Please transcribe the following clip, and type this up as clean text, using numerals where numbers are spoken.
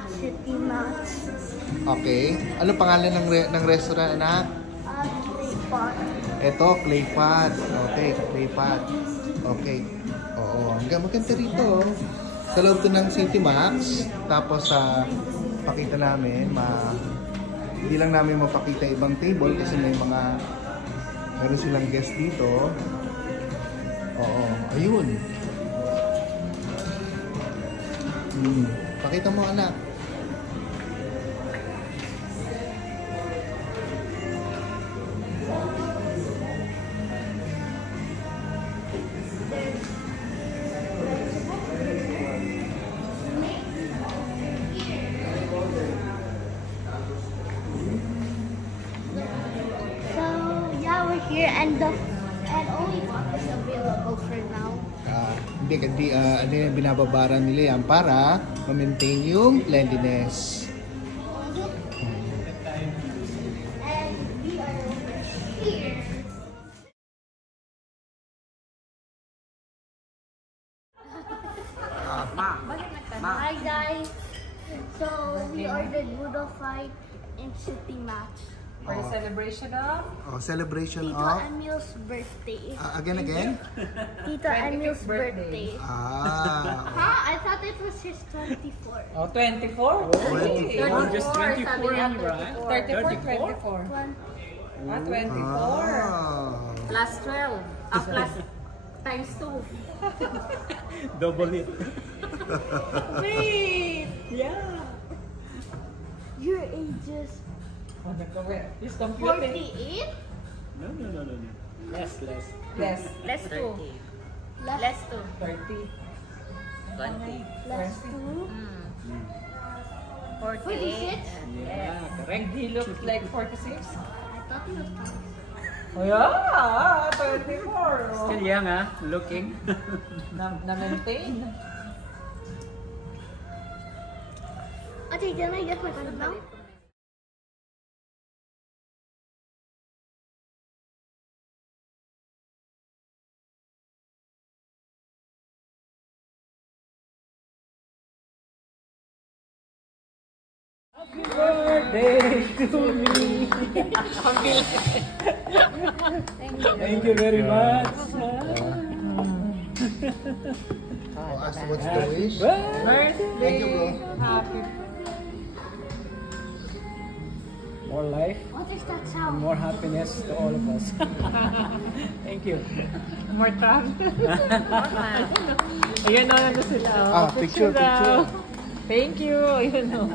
at City Max. Okay. Ano pangalan ng restaurant, anak? Clay pot. Ito, clay pot. Okay, clay pot. Okay. Oo. Maganda rito. Sa loob to ng City Max. Tapos pakita namin, hindi lang namin mapakita ibang table kasi meron silang guest dito. Oo. Ayun. Pakita mo, anak. Here and only one is available for now. Hindi binababaran nila yan para ma-maintain yung cleanliness. And we are here. Hi guys. So we ordered Budo Fight in City Max. For the celebration of? Celebration Tito of? Emil's birthday. Again? Tito Emil's birthday. I thought it was his 24. Oh, 24? Oh, just 24 only, right? 34, 24. 24. Plus 12. Plus times 2. Double it. Wait! Yeah. Your age is Oh, he's computing. 48? No. Less. Less 2. Less 2. 30. 20. Plus 2? 48. Yeah, correct. He looks like 46. I thought it was Oh yeah, 24. Still young, looking. Na-maintain. Okay, can I get my food now? Happy birthday to me. Thank you very much. What's the wish? Birthday. Thank you, bro. Happy. More life What is that and sound? more happiness to all of us. Thank you. More travel. Ayan na sila. Picture. Thank you. Ayan o.